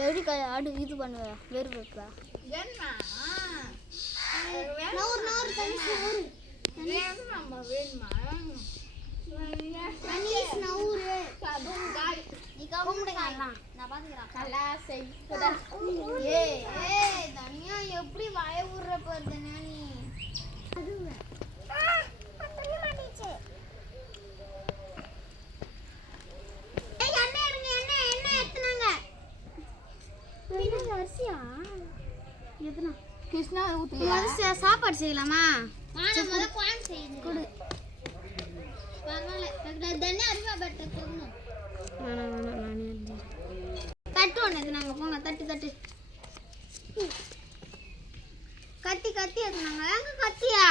எப்படி க ஆடு இது பண்ணுவ வெறு வைப்ப. வேணுமா? நூறு நூறு தண்ணி நூறு வேணுமா வேணுமா தண்ணி நூறு அதுவும் காய் நீ கவனிக்கலாம் நான் பாத்துக்கிறேன் நல்லா செய் ஏய் ஏய் தனியா எப்படி வாய விடுற பாரு தனியா நீ ஏய், எண்ணெய் எடுங்க, எண்ணெய், எண்ணெய் எடுத்துனாங்க. அரிசியா? எதுனா? கிருஷ்ணா முதல்ல சாப்பாடு செய்யலாமா கொடு. தட்டு ஒன்று எடுத்துனாங்க போங்க தட்டு தட்டு கத்தி கத்தி எடுத்துனாங்க எங்க கத்தியா?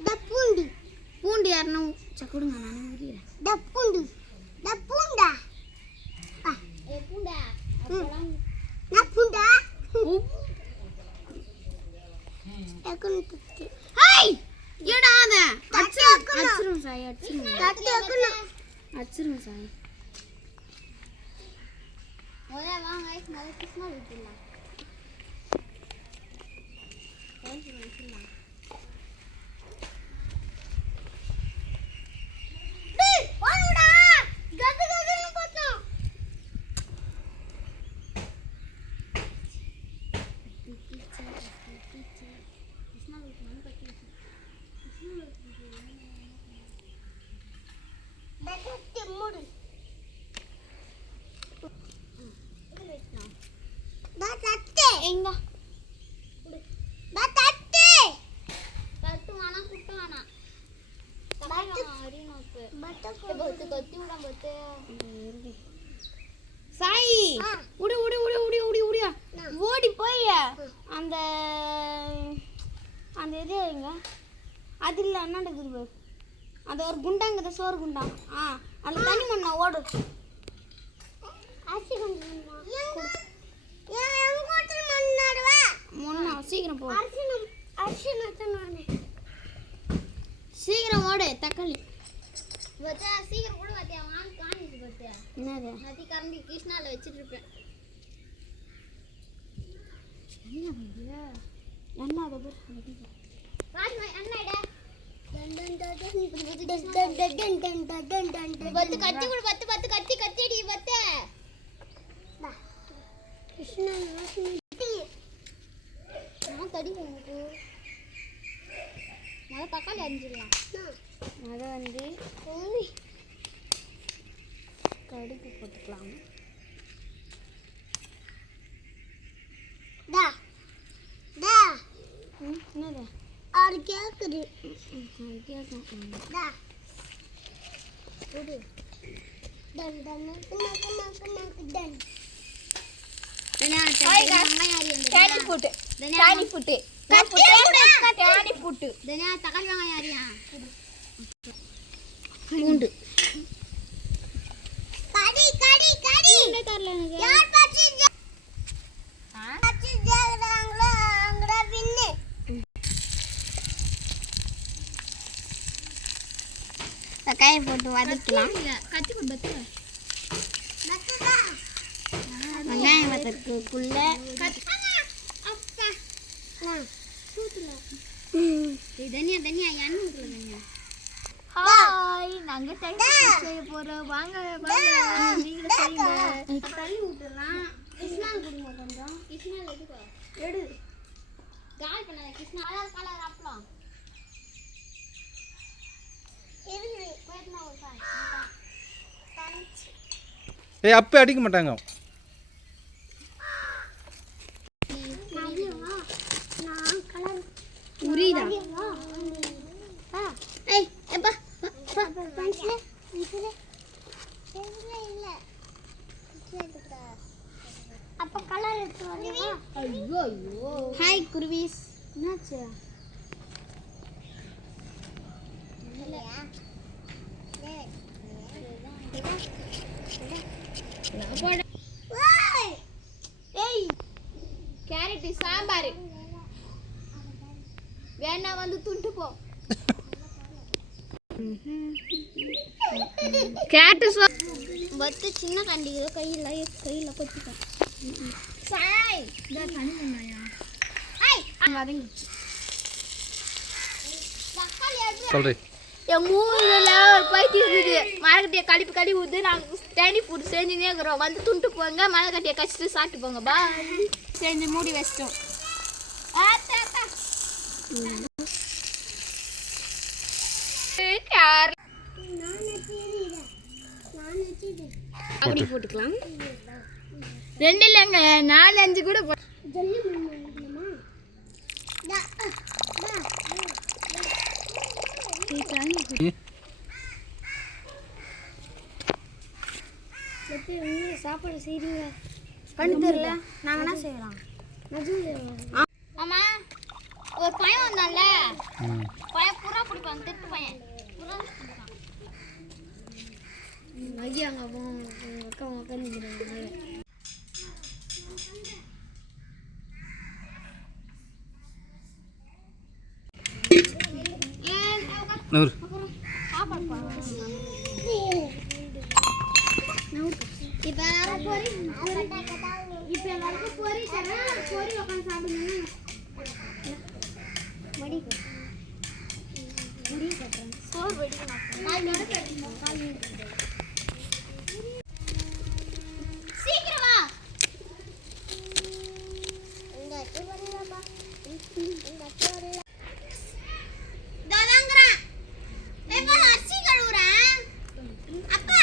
இந்த பூண்டி பூண்டு யாருன்னு கொடுங்க நானே ஊதிடுறேன் இந்த பூண்டு இந்த பூண்டா? பூண்டா? நான் பூண்டா? ஹேய்! ஏடாத அச்சிரும் சாய் அச்சிரும் அச்சிரும் சாய். முதல்ல வாங்க முதல்ல கிருஷ்ணா விட்டுலாம் எங்க தட்டு. வேணாம் குட்டு வேணாம் சாய் உடு உடு உடு உடு உடு உடியா ஓடி போய் அந்த அந்த இது எங்க? அது இல்லை என்னண்டு இருக்குது பாரு. அது ஒரு குண்டாங்குது சோறு குண்டா. ஆ அதில் தண்ணி மண்ணா ஓடு. முன்னா சீக்கிரம் போ. சீக்கிரம் ஓடு தக்காளி. சீக்கிரம் கூட பார்த்தியா வாங்கி காணிச்சு பார்த்தியா என்னது? நதி கரண்டி கிருஷ்ணால வச்சிட்டு இருப்பேன் என்ன அது பத்து கத்தி கொடு பத்து பத்து கத்தி கத்திடி பத்து. நான் தடி உனக்கு முத தக்காளி அரிஞ்சிடலாம் அதை வந்து கடுகு போட்டுக்கலாம் ம், என்னது அது கேட்குது அது கேட்கும் கொடு டானி புட்டு டானி புட்டு டானி புட்டு. தக்காளி வாங்க யாரியா பூண்டு. கடி கடி கடி. தரல எனக்கு. யார் பச்சி பச்சி ஜாகறாங்களோ அங்கட பின்னு தக்காளி போட்டு வதக்கலாம். கத்தி கொடு பத்து வெங்காயம் வதக்குக்குள்ள தனியா தனியா ஊற்றல தனியா? ஹாய் நாங்க டைம் செய்ய போறோம். வாங்க வாங்க. நீங்களும் செய்யுங்க தண்ணி ஊற்றலாம் கிருஷ்ணால் கொடுங்க கொஞ்சம் கிருஷ்ணால் எதுக்கோ எடு. கால் பண்ணாத கிருஷ்ணா. கலர் கலர் அப்பளம் ஏய் அப்போ அடிக்க மாட்டாங்க உரியுதா ஏய் எப்பா அப்ப கலர் எடுத்து ஐயோ ஐயோ ஹாய் குருவிஸ். என்னாச்சு? ஏய் கேரட் சாம்பார். வேணா வந்து துண்டு போ. கேட்டு சொ பத்து சின்ன கண்டிக்கு கையில் கையில் கொத்திக்க சொல்கிறேன் என் மூணுல ஒரு பைத்தியம் இருக்குது மரக்கட்டியை கழிப்பு கழுவி ஊற்றி நாங்கள் ஸ்டாண்டி ஃபுட் செஞ்சுனே இருக்கிறோம். வந்து துண்டு போங்க மரக்கட்டியை கழிச்சிட்டு சாப்பிட்டு போங்க. பா செஞ்சு மூடி வச்சிட்டோம். ஆத்தா, ஆத்தா. யார் அப்படி போட்டுக்கலாம். ரெண்டு இல்லைங்க நாலு அஞ்சு கூட போ சாப்பாடு செய்றீங்க கண்டு தெரியல நாங்க என்ன செய்யலாம்? ஆமா ஒரு பையன் வந்தான்ல. பையன் புறா பிடிப்பான் திட்டு பையன். புறா ஐயா அங்க அக்கா உட்காந்துக்கிறாங்க கட்டுறேன் சோறு வெடிக்கணும் சீக்கிரம் வா தாதாங்கிறேன் எப்ப அரிசி கழுவுறேன் அப்பா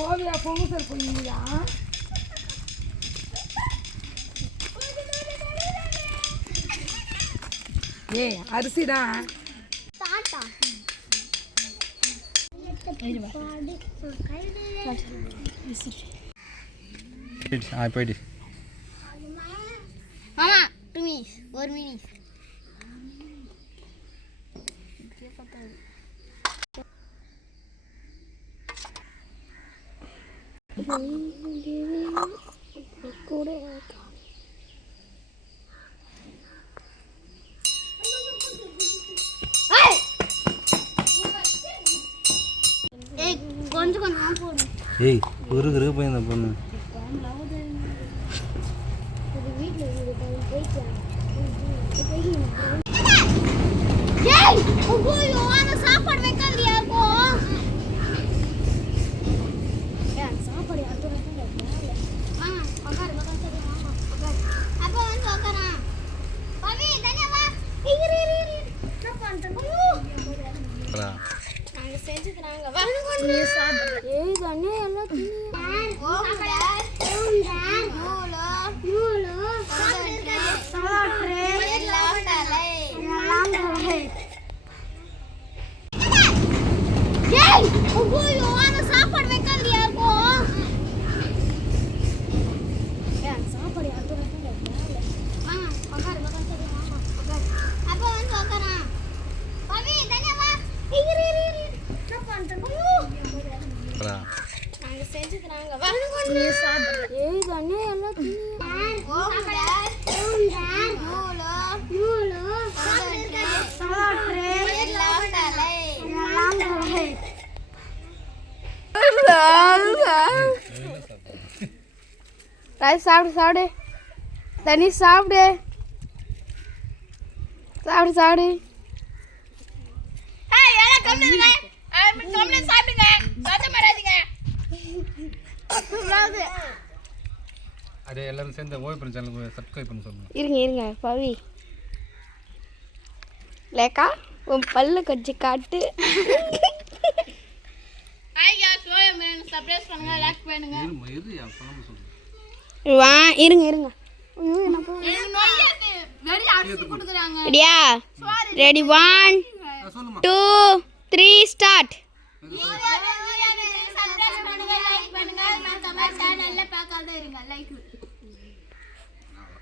ஓவியா பொங்கல் பண்ணியா ஏ அரிசிதான் தாத்தா போயிடுச்சு ஆ ஒரு ஏய் கொஞ்சம் கொஞ்சம் போடு ஏய் குறுகுறு போய் இந்த பொண்ணு. ஏய் ஐயோ. அந்த சாப்பாடு வைக்காதீயா போ ஏய் சாப்பாடு யார் தூர ஆ உட்காரு உட்காரு சரி மாமா உட்காரு அப்ப வந்து உட்காரா பவி தனியா வா இரு இரு இரு என்ன பண்றேன் ஐயோ வரா. நாங்க செஞ்சது நாங்க வா நீ சாப்பிடு ஏய் தண்ணி எல்லாம் தின்னு ஓம்டார் ஓம்டார் நூலோ நூலோ சாப்பிடு எல்லாம் தலை எல்லாம் தலை ஏய் ஐயோ அந்த சாப்பாடு வைக்காதீயா போ ஏய் சாப்பாடு யார் கூட ஆ உட்காரு உட்காரு சரி மாமா உட்காரு அப்ப வந்து உட்காரா பவி தனியா வா இரு இரு இரு என்ன பண்றேன் ஐயோ வரா. நாங்க செஞ்சது நாங்க வா நீ சாப்பிடு ஏய் தண்ணி எல்லாம் தின்னு ஓம்டார் ஓம்டார் நூலோ நூலோ சாப்பிடு எல்லாம் தலை எல்லாம் தலை ரைஸ் சாப்பிடு சாப்பிடு தண்ணி சாப்பிடு சாப்பிடு சாப்பிடு அதே எல்லாரும் சேர்ந்து ஓய்வு சேனலுக்கு சப்ஸ்கிரைப் பண்ண சொல்லுங்க இருங்க இருங்க பவி லேக்கா உன் பல்ல கொஞ்சம் காட்டு ஐயா சோயா மீன் சர்ப்ரைஸ் பண்ணுங்க லைக் பண்ணுங்க இரு என் சொல்லாம சொல்லு வா இருங்க இருங்க. ரெடியா? Ready one two three start. பண்ணுங்க லைக் பண்ணுங்க சேனல்ல பார்க்காத இருங்க லைக்